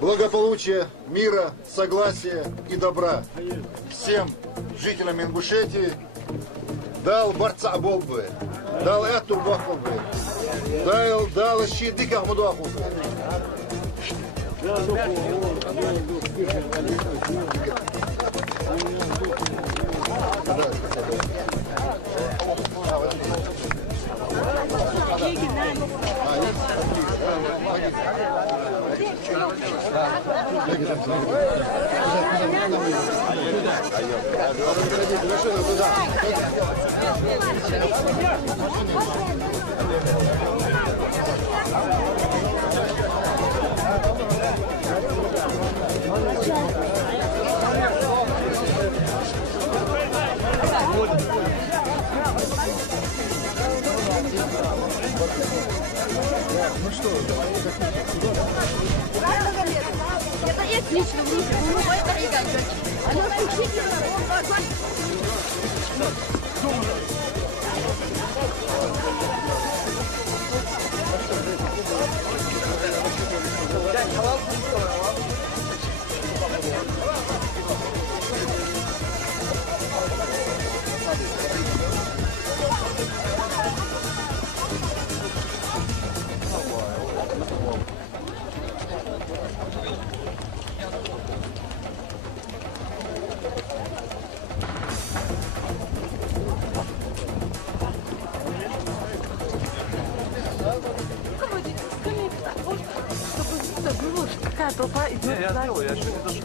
благополучия, мира, согласия и добра всем жителям Ингушетии. Дал борца Боббы, дал эту Бахубы, дал щиты Ахмадуахубы. Это есть лично в руке. Какая толпа идет. Не, я сделаю, я еще не дошел.